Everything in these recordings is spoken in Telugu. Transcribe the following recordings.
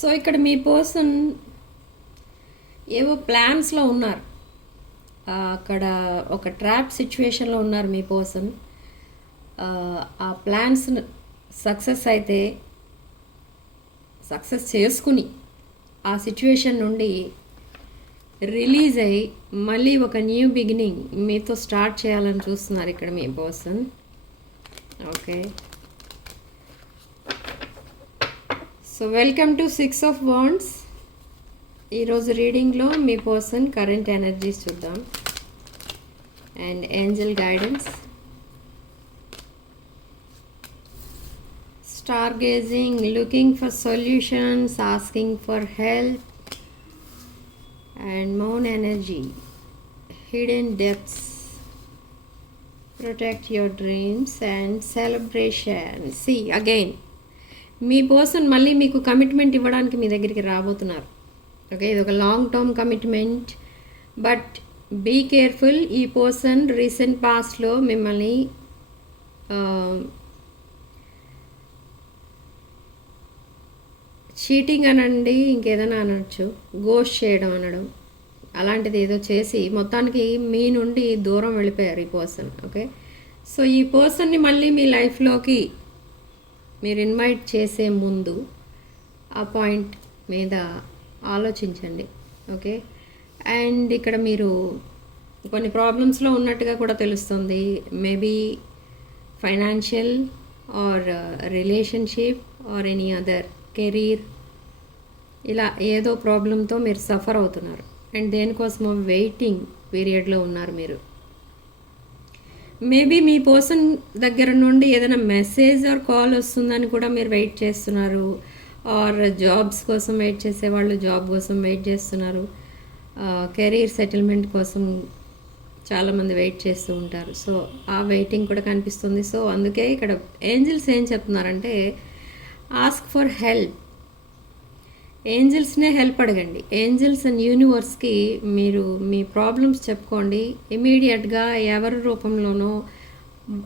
సో ఇక్కడ మీ పర్సన్ ఏవో ప్లాన్స్లో ఉన్నారు. అక్కడ ఒక ట్రాప్ సిచ్యువేషన్లో ఉన్నారు మీ పర్సన్. ఆ ప్లాన్స్ సక్సెస్ అయితే సక్సెస్ చేసుకుని ఆ సిచ్యువేషన్ నుండి రిలీజ్ అయ్యి మళ్ళీ ఒక న్యూ బిగినింగ్ మీతో స్టార్ట్ చేయాలని చూస్తున్నారు ఇక్కడ మీ person. Okay. So welcome to six of bands ఈరోజు రీడింగ్లో మీ పర్సన్ కరెంట్ ఎనర్జీస్ చూద్దాం. And angel guidance star gazing looking for solutions asking for help and moon energy hidden depths protect your dreams and celebration see again మీ పర్సన్ మళ్ళీ మీకు కమిట్మెంట్ ఇవ్వడానికి మీ దగ్గరికి రాబోతున్నారు. ఓకే ఇది ఒక long term commitment but be careful ఈ పర్సన్ రీసెంట్ పాస్ట్లో మిమ్మల్ని చీటింగ్ అనండి ఇంకేదైనా అనొచ్చు. గోష్ చేయడం అనడం. అలాంటిది ఏదో చేసి మొత్తానికి మీ నుండి దూరం వెళ్ళిపోయారు ఈ పర్సన్ ఓకే సో ఈ పర్సన్ని మళ్ళీ మీ లైఫ్లోకి మీరు ఇన్వైట్ చేసే ముందు ఆ పాయింట్ మీద ఆలోచించండి ఓకే అండ్ ఇక్కడ మీరు కొన్ని ప్రాబ్లమ్స్లో ఉన్నట్టుగా కూడా తెలుస్తుంది. Maybe financial or relationship or any other career ఇలా ఏదో ప్రాబ్లంతో మీరు సఫర్ అవుతున్నారు. అండ్ దేనికోసమో వెయిటింగ్ పీరియడ్లో ఉన్నారు మీరు. మేబీ మీ పర్సన్ దగ్గర నుండి ఏదైనా మెసేజ్ ఆర్ కాల్ వస్తుందని కూడా మీరు వెయిట్ చేస్తున్నారు. ఆర్ జాబ్స్ కోసం వెయిట్ చేసేవాళ్ళు జాబ్ కోసం వెయిట్ చేస్తున్నారు. కెరీర్ సెటిల్మెంట్ కోసం చాలామంది వెయిట్ చేస్తూ ఉంటారు. సో ఆ వెయిటింగ్ కూడా కనిపిస్తుంది. సో అందుకే ఇక్కడ ఏంజిల్స్ ఏం చెప్తున్నారంటే ఆస్క్ ఫర్ హెల్ప్ ఏంజిల్స్నే హెల్ప్ అడగండి. ఏంజిల్స్ అండ్ యూనివర్స్కి మీరు మీ ప్రాబ్లమ్స్ చెప్పుకోండి. ఇమీడియట్గా ఎవరి రూపంలోనో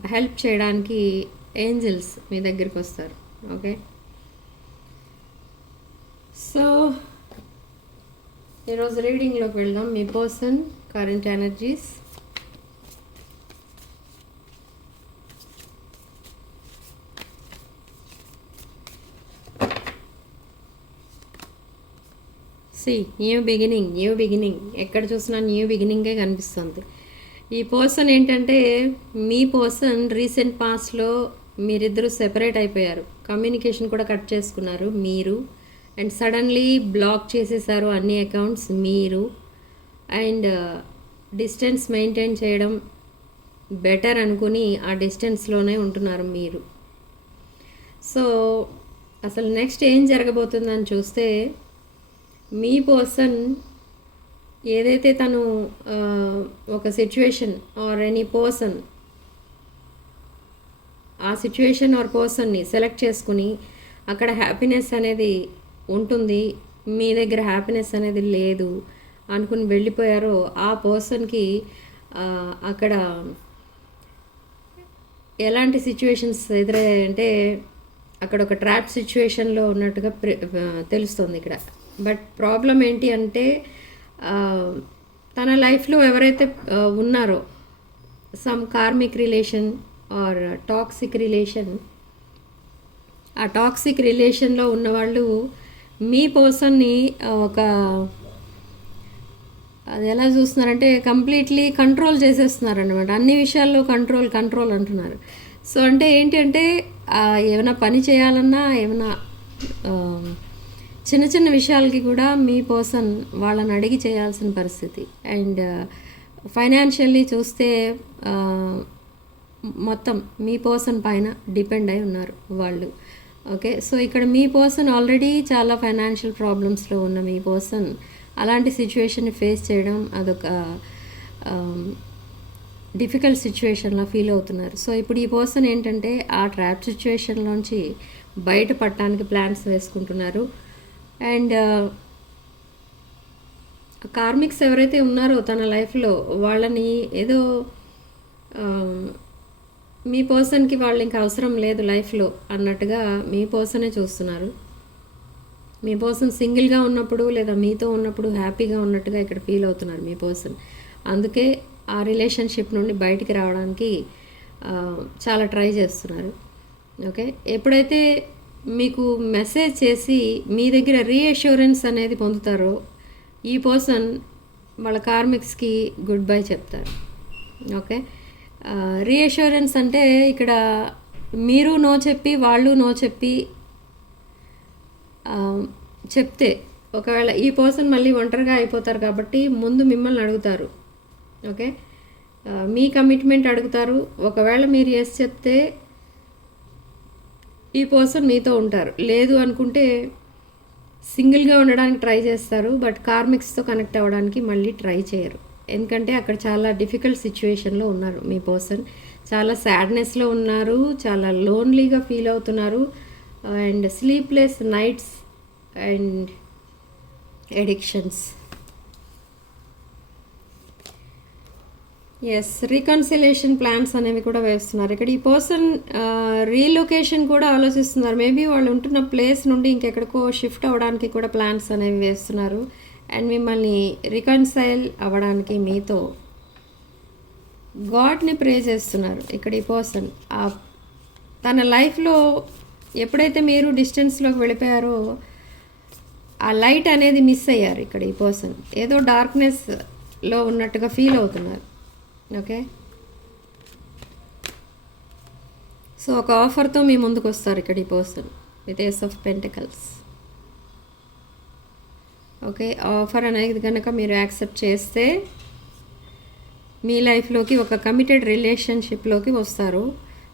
హెల్ప్ చేయడానికి ఏంజిల్స్ మీ దగ్గరికి వస్తారు. ఓకే? సో ఈరోజు రీడింగ్లోకి వెళ్దాం. మీ person current energies. See new beginning new beginning ఎక్కడ చూసినా న్యూ బిగినింగే కనిపిస్తుంది. ఈ పర్సన్ ఏంటంటే మీ పర్సన్ రీసెంట్ పాస్ట్లో మీరిద్దరూ సెపరేట్ అయిపోయారు. కమ్యూనికేషన్ కూడా కట్ చేసుకున్నారు. మీరు. అండ్ సడన్లీ బ్లాక్ చేసేసారు అన్ని అకౌంట్స్ మీరు. అండ్ డిస్టెన్స్ మెయింటైన్ చేయడం బెటర్ అనుకుని ఆ డిస్టెన్స్లోనే ఉంటున్నారు మీరు. సో అసలు నెక్స్ట్ ఏం జరగబోతుందని చూస్తే మీ పర్సన్ ఏదైతే తను ఒక సిచ్యువేషన్ ఆర్ ఎనీ పర్సన్ ఆ సిచ్యువేషన్ ఆర్ పర్సన్ని సెలెక్ట్ చేసుకుని అక్కడ హ్యాపీనెస్ అనేది ఉంటుంది మీ దగ్గర హ్యాపీనెస్ అనేది లేదు అనుకుని వెళ్ళిపోయారో ఆ పర్సన్కి అక్కడ ఎలాంటి సిచ్యువేషన్స్ ఎదురయ్యాయంటే అక్కడ ఒక ట్రాప్ సిచ్యువేషన్లో ఉన్నట్టుగా ప్రి- తెలుస్తుంది ఇక్కడ. బట్ ప్రాబ్లం ఏంటి అంటే తన లైఫ్లో ఎవరైతే ఉన్నారో some karmic relation or toxic relation ఆ టాక్సిక్ రిలేషన్లో ఉన్నవాళ్ళు మీ పర్సన్ని ఒక అది ఎలా చూస్తున్నారంటే కంప్లీట్లీ కంట్రోల్ చేసేస్తున్నారు అనమాట అన్ని విషయాల్లో కంట్రోల్ కంట్రోల్ అంటున్నారు. సో అంటే ఏంటంటే ఏమైనా పని చేయాలన్నా ఏమైనా చిన్న చిన్న విషయాలకి కూడా మీ పర్సన్ వాళ్ళని అడిగి చేయాల్సిన పరిస్థితి. అండ్ uh, ఫైనాన్షియల్లీ చూస్తే uh, మొత్తం మీ పర్సన్ పైన డిపెండ్ అయి ఉన్నారు వాళ్ళు. ఓకే? సో ఇక్కడ మీ పర్సన్ ఆల్రెడీ చాలా ఫైనాన్షియల్ ప్రాబ్లమ్స్లో ఉన్న మీ పర్సన్ అలాంటి సిచ్యువేషన్ని ఫేస్ చేయడం అదొక um, డిఫికల్ట్ సిచ్యువేషన్లో ఫీల్ అవుతున్నారు. సో ఇప్పుడు ఈ పర్సన్ ఏంటంటే ఆ ట్రాప్ సిచ్యువేషన్లోంచి బయటపడటానికి ప్లాన్స్ వేసుకుంటున్నారు. అండ్ కార్మిక్స్ ఎవరైతే ఉన్నారో తన లైఫ్లో వాళ్ళని ఏదో మీ పర్సన్కి వాళ్ళు ఇంకా అవసరం లేదు లైఫ్లో అన్నట్టుగా మీ పర్సనే చూస్తున్నారు. మీ పర్సన్ సింగిల్గా ఉన్నప్పుడు లేదా మీతో ఉన్నప్పుడు హ్యాపీగా ఉన్నట్టుగా ఇక్కడ ఫీల్ అవుతున్నారు మీ పర్సన్. అందుకే ఆ రిలేషన్షిప్ నుండి బయటికి రావడానికి చాలా ట్రై చేస్తున్నారు. ఓకే? ఎప్పుడైతే మీకు మెసేజ్ చేసి మీ దగ్గర రీఅష్యూరెన్స్ అనేది పొందుతారో ఈ పర్సన్ వాళ్ళ కార్మిక్స్కి గుడ్ బై చెప్తారు. ఓకే రీఅష్యూరెన్స్ అంటే ఇక్కడ మీరు నో చెప్పి వాళ్ళు నో చెప్పి చెప్తే ఒకవేళ ఈ పర్సన్ మళ్ళీ ఒంటరిగా అయిపోతారు కాబట్టి ముందు మిమ్మల్ని అడుగుతారు. ఓకే మీ కమిట్మెంట్ అడుగుతారు. ఒకవేళ మీరు ఎస్ చెప్తే ఈ పర్సన్ మీతో ఉంటారు. లేదు అనుకుంటే సింగిల్గా ఉండడానికి ట్రై చేస్తారు బట్ కార్మిక్స్తో కనెక్ట్ అవ్వడానికి మళ్ళీ ట్రై చేయరు. ఎందుకంటే అక్కడ చాలా డిఫికల్ట్ సిచ్యువేషన్లో ఉన్నారు మీ పర్సన్ చాలా సాడ్నెస్లో ఉన్నారు చాలా లోన్లీగా ఫీల్ అవుతున్నారు. And sleepless nights and addictions. Yes reconciliation plans అనేవి కూడా వేస్తున్నారు. ఇక్కడ ఈ పర్సన్ రీలొకేషన్ కూడా ఆలోచిస్తున్నారు. మేబీ వాళ్ళు ఉంటున్న ప్లేస్ నుండి ఇంకెక్కడికో షిఫ్ట్ అవ్వడానికి కూడా ప్లాన్స్ అనేవి వేస్తున్నారు. అండ్ మిమ్మల్ని రికన్సైల్ అవ్వడానికి మీతో గాడ్ని ప్రే చేస్తున్నారు. ఇక్కడ ఈ పర్సన్ ఆ తన లైఫ్లో ఎప్పుడైతే మీరు డిస్టెన్స్లోకి వెళ్ళిపోయారో ఆ లైట్ అనేది మిస్ అయ్యారు ఇక్కడ ఈ పర్సన్ ఏదో డార్క్నెస్లో ఉన్నట్టుగా ఫీల్ అవుతున్నారు. ఓకే? సో ఒక ఆఫర్తో మీ ముందుకు వస్తారు ఇక్కడ ఈ person with ace of pentacles. Okay? Offer అనేది కనుక మీరు యాక్సెప్ట్ చేస్తే మీ లైఫ్లోకి ఒక కమిటెడ్ రిలేషన్షిప్లోకి వస్తారు.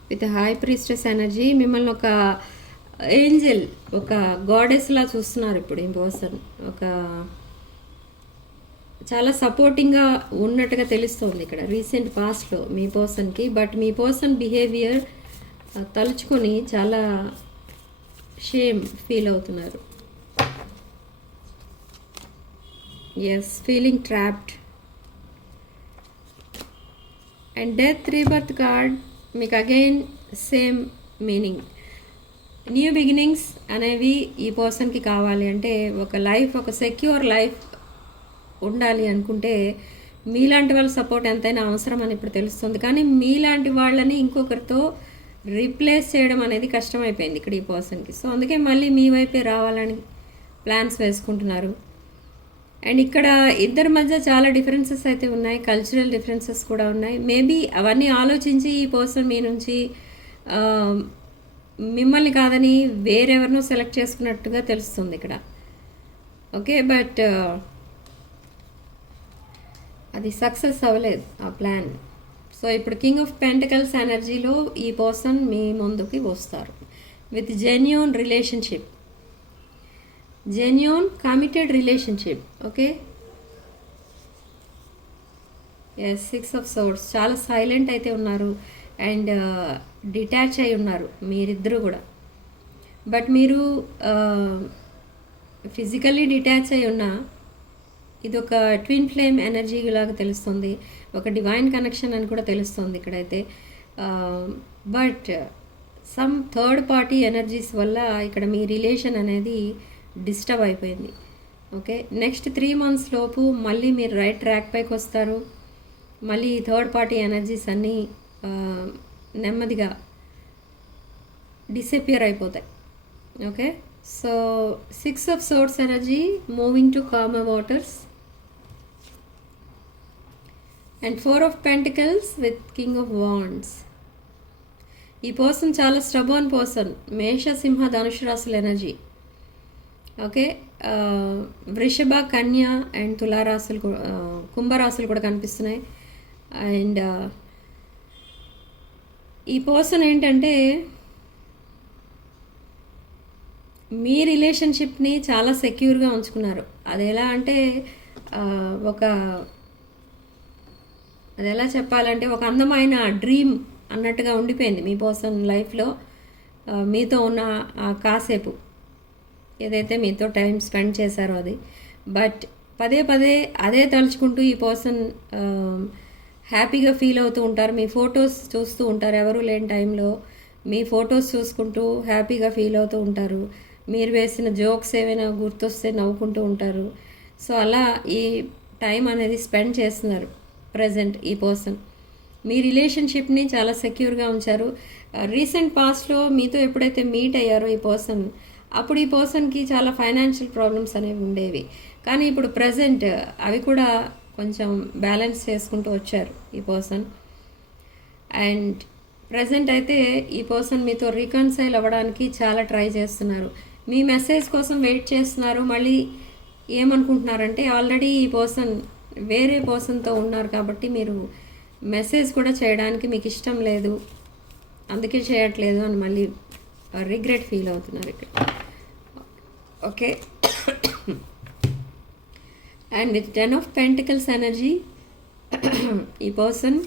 With high priestess energy. మిమ్మల్ని ఒక ఏంజల్ ఒక గాడెస్లా చూస్తున్నారు ఇప్పుడు ఈ పర్సన్. ఒక చాలా సపోర్టింగ్గా ఉన్నట్టుగా తెలుస్తోంది ఇక్కడ. రీసెంట్ పాస్ట్లో మీ పర్సన్కి బట్ మీ పర్సన్ బిహేవియర్ తలుచుకొని చాలా షేమ్ ఫీల్ అవుతున్నారు. As feeling trapped and death rebirth card మీకు again same meaning new beginnings అనేవి ఈ పర్సన్కి కావాలి అంటే ఒక లైఫ్ ఒక సెక్యూర్ లైఫ్ ఉండాలి అనుకుంటే మీలాంటి వాళ్ళ సపోర్ట్ ఎంతైనా అవసరం అని ఇప్పుడు తెలుస్తుంది. కానీ మీలాంటి వాళ్ళని ఇంకొకరితో రీప్లేస్ చేయడం అనేది కష్టమైపోయింది ఇక్కడ ఈ పర్సన్కి. సో అందుకే మళ్ళీ మీ వైపే రావాలని ప్లాన్స్ వేసుకుంటున్నారు. అండ్ ఇక్కడ ఇద్దరి మధ్య చాలా డిఫరెన్సెస్ అయితే ఉన్నాయి కల్చరల్ డిఫరెన్సెస్ కూడా ఉన్నాయి. మేబీ అవన్నీ ఆలోచించి ఈ పర్సన్ మీ నుంచి మిమ్మల్ని కాదని వేరెవరినో సెలెక్ట్ చేసుకున్నట్టుగా తెలుస్తుంది ఇక్కడ. ఓకే బట్ అది సక్సెస్ అవ్వలేదు ఆ ప్లాన్. సో ఇప్పుడు కింగ్ ఆఫ్ పెంటికల్స్ ఎనర్జీలో ఈ పర్సన్ మీ ముందుకి వస్తారు. With genuine relationship. Genuine committed relationship. Okay? As six of swords చాలా సైలెంట్ అయితే ఉన్నారు. అండ్ uh, డిటాచ్ అయి ఉన్నారు మీరిద్దరూ కూడా. బట్ మీరు uh, ఫిజికల్లీ డిటాచ్ అయి ఉన్నా ఇది ఒక ట్విన్ ఫ్లేమ్ ఎనర్జీ లాగా తెలుస్తుంది. ఒక డివైన్ కనెక్షన్ అని కూడా తెలుస్తుంది ఇక్కడైతే. But some third party energies వల్ల ఇక్కడ మీ రిలేషన్ అనేది డిస్టర్బ్ అయిపోయింది. ఓకే? నెక్స్ట్ త్రీ మంత్స్ లోపు మళ్ళీ మీరు రైట్ ట్రాక్ పైకి వస్తారు. మళ్ళీ థర్డ్ పార్టీ ఎనర్జీస్ అన్నీ నెమ్మదిగా డిసపియర్ అయిపోతాయి. Okay? So six of swords energy moving to calm waters. And four of pentacles with king of wands ఈ పర్సన్ చాలా స్టబోన్ పర్సన్ మేషసింహ ధనుషు రాసుల ఎనర్జీ ఓకే వృషభ కన్య అండ్ తులారాసులు కూ- కుంభరాశులు కూడా కనిపిస్తున్నాయి. అండ్ ఈ పర్సన్ ఏంటంటే మీ రిలేషన్షిప్ని చాలా సెక్యూర్గా ఉంచుకున్నారు. అది ఎలా అంటే ఒక అది ఎలా చెప్పాలంటే ఒక అందమైన డ్రీమ్ అన్నట్టుగా ఉండిపోయింది మీ పర్సన్ లైఫ్లో మీతో ఉన్న కాసేపు. ఏదైతే మీతో టైం స్పెండ్ చేశారో అది. బట్ పదే పదే అదే తలుచుకుంటూ ఈ పర్సన్ హ్యాపీగా ఫీల్ అవుతూ ఉంటారు. మీ ఫొటోస్ చూస్తూ ఉంటారు. ఎవరు లేని టైంలో మీ ఫొటోస్ చూసుకుంటూ హ్యాపీగా ఫీల్ అవుతూ ఉంటారు. మీరు వేసిన జోక్స్ ఏమైనా గుర్తొస్తే నవ్వుకుంటూ ఉంటారు. సో అలా ఈ టైం అనేది స్పెండ్ చేస్తున్నారు. ప్రజెంట్ ఈ పర్సన్ మీ రిలేషన్షిప్ని చాలా సెక్యూర్గా ఉంచారు. Uh, రీసెంట్ పాస్ట్లో మీతో ఎప్పుడైతే మీట్ అయ్యారో ఈ పర్సన్ అప్పుడు ఈ పర్సన్కి చాలా ఫైనాన్షియల్ ప్రాబ్లమ్స్ అనేవి ఉండేవి. కానీ ఇప్పుడు ప్రజెంట్ uh, అవి కూడా కొంచెం బ్యాలెన్స్ చేసుకుంటూ వచ్చారు ఈ పర్సన్ అండ్ ప్రజెంట్ అయితే ఈ పర్సన్ మీతో రీకన్సైల్ అవ్వడానికి చాలా ట్రై చేస్తున్నారు. మీ మెసేజ్ కోసం వెయిట్ చేస్తున్నారు. మళ్ళీ ఏమనుకుంటున్నారంటే ఆల్రెడీ ఈ పర్సన్ వేరే పర్సన్తో ఉన్నారు కాబట్టి మీరు మెసేజ్ కూడా చేయడానికి మీకు ఇష్టం లేదు. అందుకే చేయట్లేదు అని మళ్ళీ రిగ్రెట్ ఫీల్ అవుతున్నారు ఇక్కడ. Okay. And with ten of pentacles energy ఈ person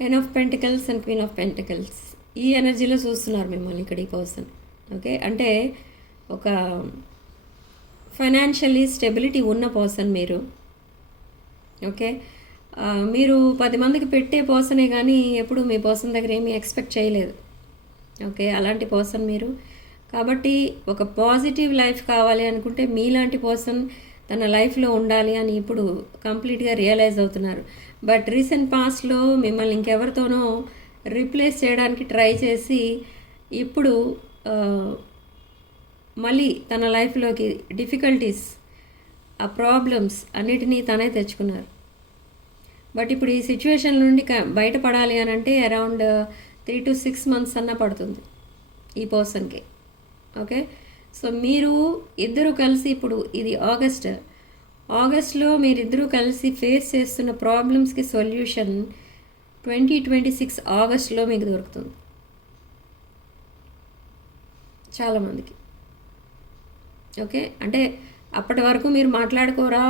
ten of pentacles and queen of pentacles ఈ ఎనర్జీలో చూస్తున్నారు మిమ్మల్ని ఇక్కడ ఈ పర్సన్ ఓకే అంటే ఒక ఫైనాన్షియల్లీ స్టెబిలిటీ ఉన్న పర్సన్ మీరు. ఓకే మీరు పది మందికి పెట్టే పర్సనే కానీ ఎప్పుడు మీ పర్సన్ దగ్గర ఏమీ ఎక్స్పెక్ట్ చేయలేదు. ఓకే అలాంటి పర్సన్ మీరు. కాబట్టి ఒక పాజిటివ్ లైఫ్ కావాలి అనుకుంటే మీలాంటి పర్సన్ తన లైఫ్లో ఉండాలి అని ఇప్పుడు కంప్లీట్గా రియలైజ్ అవుతున్నారు. బట్ రీసెంట్ పాస్ట్లో మిమ్మల్ని ఇంకెవరితోనో రీప్లేస్ చేయడానికి ట్రై చేసి ఇప్పుడు మళ్ళీ తన లైఫ్లోకి డిఫికల్టీస్ ఆ ప్రాబ్లమ్స్ అన్నిటినీ తనే తెచ్చుకున్నారు. బట్ ఇప్పుడు ఈ సిచ్యువేషన్ నుండి క- బయటపడాలి అని అంటే around three to six months అన్న పడుతుంది ఈ పర్సన్కి. ఓకే? సో మీరు ఇద్దరు కలిసి ఇప్పుడు ఇది ఆగస్ట్. ఆగస్ట్లో మీరిద్దరూ కలిసి ఫేస్ చేస్తున్న ప్రాబ్లమ్స్కి సొల్యూషన్ ట్వంటీ ట్వంటీ సిక్స్ ఆగస్ట్లో మీకు దొరుకుతుంది. చాలామందికి ఓకే? అంటే అప్పటి వరకు మీరు మాట్లాడుకోరా?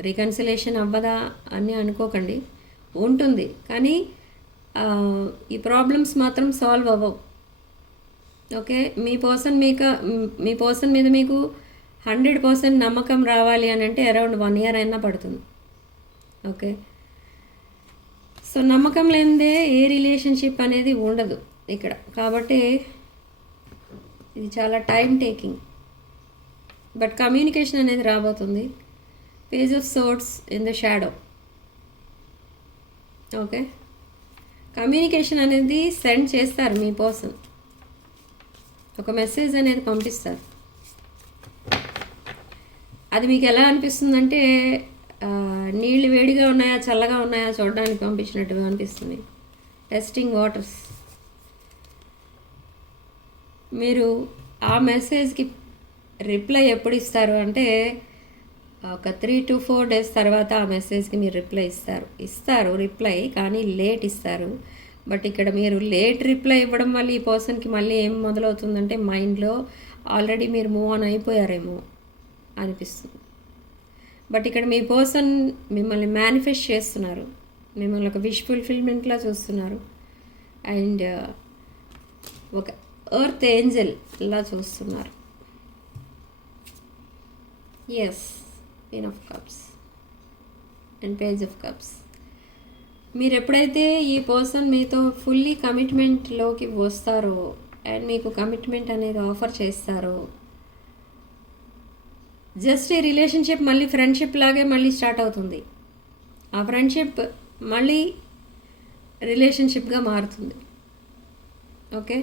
రికన్సిలేషన్ అవ్వదా? అని అనుకోకండి. ఉంటుంది. కానీ ఈ ప్రాబ్లమ్స్ మాత్రం సాల్వ్ అవ్వవు. ఓకే? మీ పర్సన్ మీకు మీ పర్సన్ మీద మీకు హండ్రెడ్ పర్సెంట్ నమ్మకం రావాలి అని అంటే అరౌండ్ వన్ ఇయర్ అయినా పడుతుంది. ఓకే? సో నమ్మకం లేనిదే ఏ రిలేషన్షిప్ అనేది ఉండదు ఇక్కడ. కాబట్టి ఇది చాలా టైం టేకింగ్. బట్ కమ్యూనికేషన్ అనేది రాబోతుంది. Page of swords in the shadow okay communication అనేది సెండ్ చేస్తారు మీ పర్సన్ ఒక మెసేజ్ అనేది పంపిస్తారు. అది మీకు ఎలా అనిపిస్తుందంటే నీళ్ళు వేడిగా ఉన్నాయా చల్లగా ఉన్నాయా చూడడానికి పంపించినట్టుగా అనిపిస్తుంది. టెస్టింగ్ వాటర్స్ మీరు ఆ మెసేజ్కి రిప్లై ఎప్పుడు ఇస్తారు అంటే ఒక త్రీ టు ఫోర్ డేస్ తర్వాత ఆ మెసేజ్కి మీరు రిప్లై ఇస్తారు. ఇస్తారు రిప్లై కానీ లేట్ ఇస్తారు. బట్ ఇక్కడ మీరు లేట్ రిప్లై ఇవ్వడం వల్ల ఈ పర్సన్కి మళ్ళీ ఏం మొదలవుతుందంటే మైండ్లో ఆల్రెడీ మీరు మూవ్ ఆన్ అయిపోయారేమో అనిపిస్తుంది. బట్ ఇక్కడ మీ పర్సన్ మిమ్మల్ని మేనిఫెస్ట్ చేస్తున్నారు. మిమ్మల్ని ఒక విష్ ఫుల్ఫిల్మెంట్లా చూస్తున్నారు. అండ్ ఒక ఎర్త్ ఏంజల్లా చూస్తున్నారు. As queen of cups and page of cups మీరు ఎప్పుడైతే ఈ పర్సన్ మీతో ఫుల్లీ కమిట్మెంట్లోకి వస్తారో అండ్ మీకు కమిట్మెంట్ అనేది ఆఫర్ చేస్తారో జస్ట్ ఈ రిలేషన్షిప్ మళ్ళీ ఫ్రెండ్షిప్ లాగే మళ్ళీ స్టార్ట్ అవుతుంది. ఆ ఫ్రెండ్షిప్ మళ్ళీ రిలేషన్షిప్గా మారుతుంది. ఓకే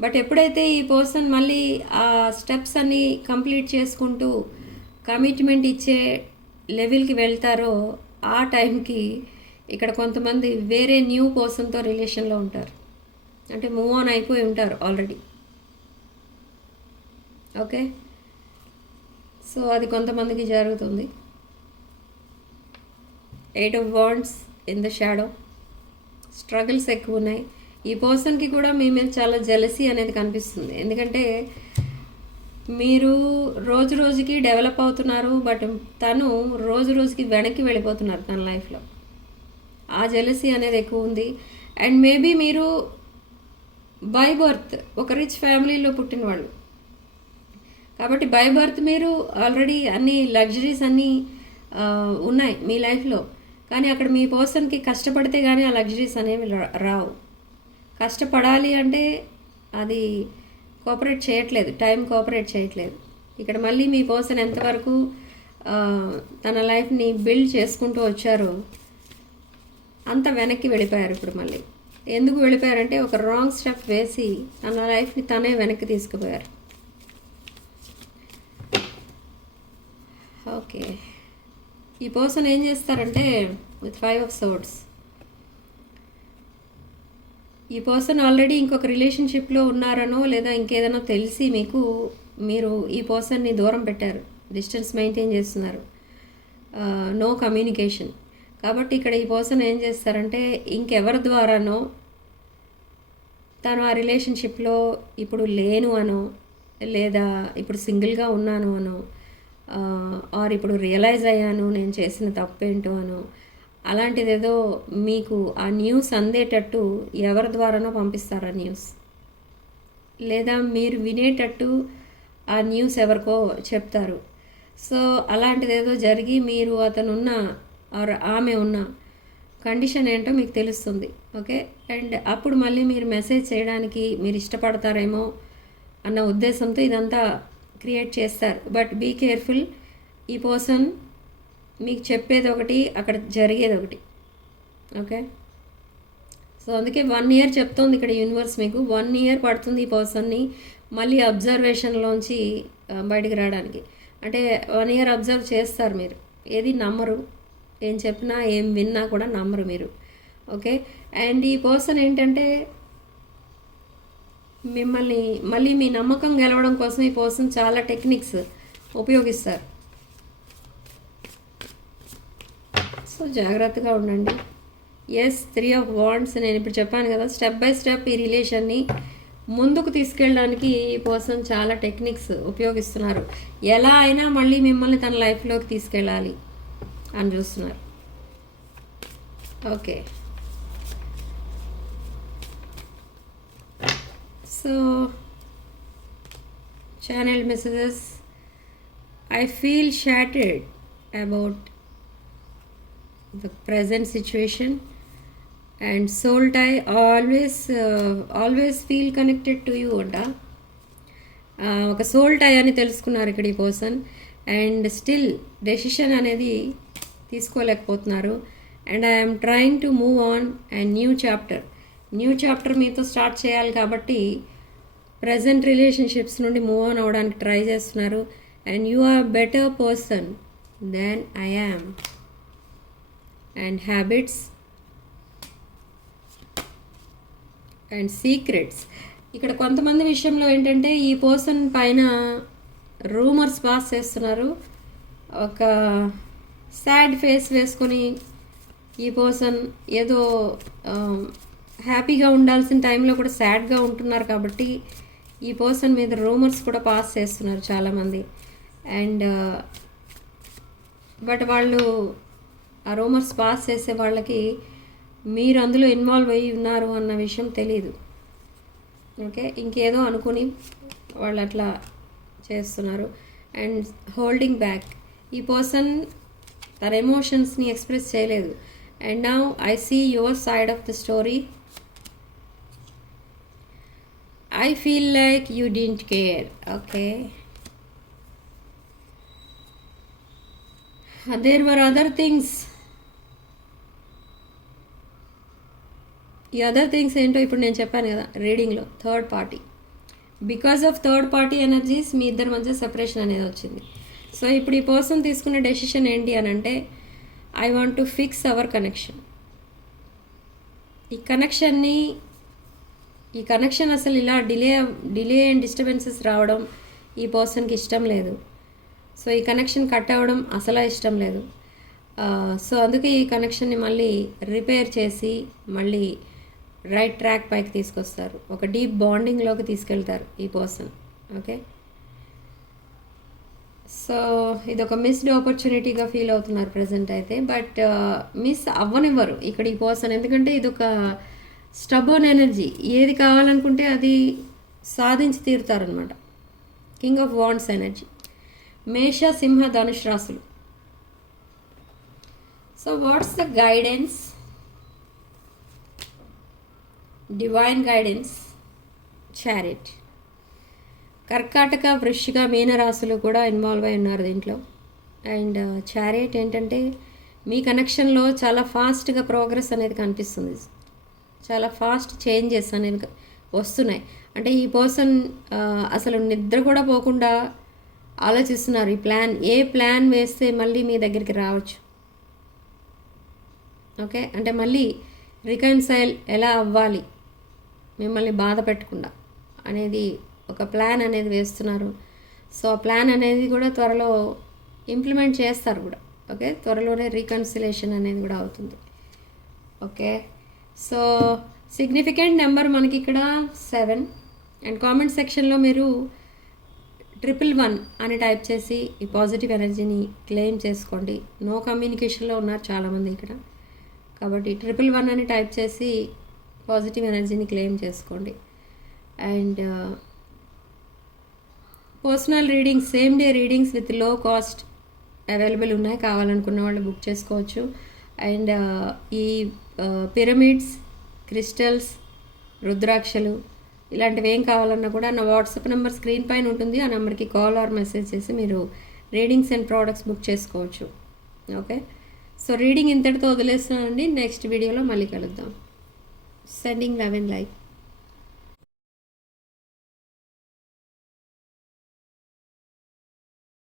బట్ ఎప్పుడైతే ఈ పర్సన్ మళ్ళీ ఆ స్టెప్స్ అన్నీ కంప్లీట్ చేసుకుంటూ కమిట్మెంట్ ఇచ్చే లెవెల్కి వెళ్తారో ఆ టైంకి ఇక్కడ కొంతమంది వేరే న్యూ పర్సన్తో రిలేషన్లో ఉంటారు. అంటే మూవ్ ఆన్ అయిపోయి ఉంటారు ఆల్రెడీ. ఓకే? సో అది కొంతమందికి జరుగుతుంది. Eight of wands in the shadow. Struggles ఎక్కువ ఉన్నాయి ఈ పర్సన్కి కూడా మీ మీద చాలా జెలసీ అనేది కనిపిస్తుంది. ఎందుకంటే మీరు రోజు రోజుకి డెవలప్ అవుతున్నారు బట్ తను రోజు రోజుకి వెనక్కి వెళ్ళిపోతున్నారు తన లైఫ్లో. ఆ జెలసీ అనేది ఎక్కువ ఉంది. అండ్ మేబీ మీరు బై బర్త్ ఒక రిచ్ ఫ్యామిలీలో పుట్టిన వాళ్ళు కాబట్టి బై బర్త్ మీరు ఆల్రెడీ అన్ని లగ్జరీస్ అన్నీ ఉన్నాయి మీ లైఫ్లో. కానీ అక్కడ మీ పర్సన్కి కష్టపడితే కానీ ఆ లగ్జరీస్ అనేవి రావు. కష్టపడాలి అంటే అది కోఆపరేట్ చేయట్లేదు టైం కోఆపరేట్ చేయట్లేదు. ఇక్కడ మళ్ళీ మీ పర్సన్ ఎంతవరకు తన లైఫ్ని బిల్డ్ చేసుకుంటూ వచ్చారో అంత వెనక్కి వెళ్ళిపోయారు ఇప్పుడు మళ్ళీ. ఎందుకు వెళ్ళిపోయారంటే ఒక రాంగ్ స్టెప్ వేసి తన లైఫ్ని తనే వెనక్కి తీసుకుపోయారు. ఓకే. ఈ పర్సన్ ఏం చేస్తారంటే విత్ ఫైవ్ ఆఫ్ సోర్డ్స్ ఈ పర్సన్ ఆల్రెడీ ఇంకొక రిలేషన్షిప్లో ఉన్నారనో లేదా ఇంకేదైనా తెలిసి మీకు మీరు ఈ పర్సన్ని దూరం పెట్టారు. డిస్టెన్స్ మెయింటైన్ చేస్తున్నారు. నో కమ్యూనికేషన్ కాబట్టి ఇక్కడ ఈ పర్సన్ ఏం చేస్తారంటే ఇంకెవరి ద్వారానో తను ఆ రిలేషన్షిప్లో ఇప్పుడు లేను అనో లేదా ఇప్పుడు సింగిల్గా ఉన్నాను అనో ఆర్ ఇప్పుడు రియలైజ్ అయ్యాను నేను చేసిన తప్పేంటో అనో అలాంటిదేదో మీకు ఆ న్యూస్ అందేటట్టు ఎవరి ద్వారానో పంపిస్తారు ఆ న్యూస్ లేదా మీరు వినేటట్టు ఆ న్యూస్ ఎవరికో చెప్తారు. సో అలాంటిదేదో జరిగి మీరు అతనున్న ఆర్ ఆమె ఉన్న కండిషన్ ఏంటో మీకు తెలుస్తుంది. ఓకే? అండ్ అప్పుడు మళ్ళీ మీరు మెసేజ్ చేయడానికి మీరు ఇష్టపడతారేమో అన్న ఉద్దేశంతో ఇదంతా క్రియేట్ చేస్తారు. బట్ బీ కేర్ఫుల్ ఈ పర్సన్ మీకు చెప్పేది ఒకటి అక్కడ జరిగేది ఒకటి. ఓకే? సో అందుకే వన్ ఇయర్ చెప్తోంది ఇక్కడ యూనివర్స్ మీకు. వన్ ఇయర్ పడుతుంది ఈ పర్సన్ని మళ్ళీ అబ్జర్వేషన్లోంచి బయటికి రావడానికి. అంటే వన్ ఇయర్ అబ్జర్వ్ చేస్తారు మీరు. ఏది నమ్మరు. ఏం చెప్పినా ఏం విన్నా కూడా నమ్మరు మీరు. ఓకే? అండ్ ఈ పర్సన్ ఏంటంటే మిమ్మల్ని మళ్ళీ మీ నమ్మకం గెలవడం కోసం ఈ పర్సన్ చాలా టెక్నిక్స్ ఉపయోగిస్తారు. సో జాగ్రత్తగా ఉండండి. ఎస్ త్రీ ఆఫ్ వాండ్స్ నేను ఇప్పుడు చెప్పాను కదా స్టెప్ బై స్టెప్ ఈ రిలేషన్ని ముందుకు తీసుకెళ్ళడానికి ఈ పర్సన్ చాలా టెక్నిక్స్ ఉపయోగిస్తున్నారు. ఎలా అయినా మళ్ళీ మిమ్మల్ని తన లైఫ్లోకి తీసుకెళ్ళాలి అని చూస్తున్నారు. Okay so channel messages I feel shattered about the present situation. And soul tie always uh, always feel connected to you అంట. ఒక సోల్ టై అని తెలుసుకున్నారు ఇక్కడ ఈ పర్సన్ అండ్ స్టిల్ డెసిషన్ అనేది తీసుకోలేకపోతున్నారు. And I'm trying to move on and new chapter new chapter మీతో స్టార్ట్ చేయాలి కాబట్టి ప్రజెంట్ రిలేషన్షిప్స్ నుండి మూవ్ ఆన్ అవ్వడానికి ట్రై చేస్తున్నారు. And you are better person than I am and habits and secrets ఇక్కడ కొంతమంది విషయంలో ఏంటంటే ఈ పర్సన్ పైన రూమర్స్ పాస్ చేస్తున్నారు. ఒక సాడ్ ఫేస్ వేసుకొని ఈ పర్సన్ ఏదో um, హ్యాపీగా ఉండాల్సిన టైంలో కూడా సాడ్గా ఉంటున్నారు కాబట్టి ఈ పర్సన్ మీద రూమర్స్ కూడా పాస్ చేస్తున్నారు చాలామంది. అండ్ బట్ uh, వాళ్ళు ఆ రూమర్స్ పాస్ చేసే వాళ్ళకి మీరు అందులో ఇన్వాల్వ్ అయ్యి ఉన్నారు అన్న విషయం తెలియదు ఓకే? ఇంకేదో అనుకుని వాళ్ళు అట్లా చేస్తున్నారు. And holding back. ఈ పర్సన్ తన ఎమోషన్స్ని ఎక్స్ప్రెస్ చేయలేదు. And now I see your side of the story. I feel like you didn't care. Okay? There were other things ఈ అదర్ థింగ్స్ ఏంటో ఇప్పుడు నేను చెప్పాను కదా రీడింగ్లో third party because of third party energies మీ ఇద్దరి మధ్య సెపరేషన్ అనేది వచ్చింది. సో ఇప్పుడు ఈ పర్సన్ తీసుకున్న డెసిషన్ ఏంటి అని అంటే I want to fix our connection ఈ కనెక్షన్ని ఈ కనెక్షన్ అసలు ఇలా డిలే డిలే అండ్ డిస్టర్బెన్సెస్ రావడం ఈ పర్సన్కి ఇష్టం లేదు. సో ఈ కనెక్షన్ కట్ అవ్వడం అసలు ఇష్టం లేదు. Uh, సో అందుకే ఈ కనెక్షన్ని మళ్ళీ రిపేర్ చేసి మళ్ళీ రైట్ ట్రాక్ పైకి తీసుకొస్తారు. ఒక డీప్ బాండింగ్లోకి తీసుకెళ్తారు ఈ పర్సన్. ఓకే? సో ఇది ఒక మిస్డ్ ఆపర్చునిటీగా ఫీల్ అవుతున్నారు ప్రజెంట్ అయితే. బట్ మిస్ అవ్వనివ్వరు ఇక్కడ ఈ పర్సన్. ఎందుకంటే ఇది ఒక స్టబోన్ ఎనర్జీ. ఏది కావాలనుకుంటే అది సాధించి తీరుతారనమాట. King of wands energy. మేష సింహ ధనుష్ రాసులు so what's the guidance? Divine guidance chariot కర్కాటక వృష్టిక మీనరాశులు కూడా ఇన్వాల్వ్ అయి ఉన్నారు దీంట్లో. అండ్ చారిట్ uh, ఏంటంటే మీ కనెక్షన్లో చాలా ఫాస్ట్గా ప్రోగ్రెస్ అనేది కనిపిస్తుంది. చాలా ఫాస్ట్ చేంజెస్ అనేవి వస్తున్నాయి. అంటే ఈ పర్సన్ uh, అసలు నిద్ర కూడా పోకుండా ఆలోచిస్తున్నారు. ఈ ప్లాన్ ఏ ప్లాన్ వేస్తే మళ్ళీ మీ దగ్గరికి రావచ్చు. ఓకే అంటే మళ్ళీ రికన్సైల్ ఎలా అవ్వాలి? మిమ్మల్ని బాధ పెట్టకుండా అనేది ఒక ప్లాన్ అనేది వేస్తున్నారు. సో ఆ ప్లాన్ అనేది కూడా త్వరలో ఇంప్లిమెంట్ చేస్తారు కూడా. ఓకే? త్వరలోనే రీకన్సిలేషన్ అనేది కూడా అవుతుంది. ఓకే? సో సిగ్నిఫికెంట్ నెంబర్ మనకి ఇక్కడ సెవెన్ అండ్ కామెంట్ సెక్షన్లో మీరు ట్రిపుల్ వన్ అని టైప్ చేసి ఈ పాజిటివ్ ఎనర్జీని క్లెయిమ్ చేసుకోండి. నో కమ్యూనికేషన్లో ఉన్నారు చాలామంది ఇక్కడ. కాబట్టి ట్రిపుల్ వన్ అని టైప్ చేసి పాజిటివ్ ఎనర్జీని క్లెయిమ్ చేసుకోండి. And personal readings same day readings విత్లో cost available ఉన్నాయి కావాలనుకున్న వాళ్ళు బుక్ చేసుకోవచ్చు. అండ్ ఈ పిరమిడ్స్ క్రిస్టల్స్ రుద్రాక్షలు ఇలాంటివి ఏం కావాలన్నా కూడా నా వాట్సాప్ నెంబర్ స్క్రీన్ పైన ఉంటుంది. ఆ నెంబర్కి కాల్ ఆర్ మెసేజ్ చేసి మీరు రీడింగ్స్ అండ్ ప్రోడక్ట్స్ బుక్ చేసుకోవచ్చు. ఓకే? సో రీడింగ్ ఇంతటితో వదిలేస్తున్నానండి. నెక్స్ట్ వీడియోలో మళ్ళీ కలుద్దాం. Sending eleven like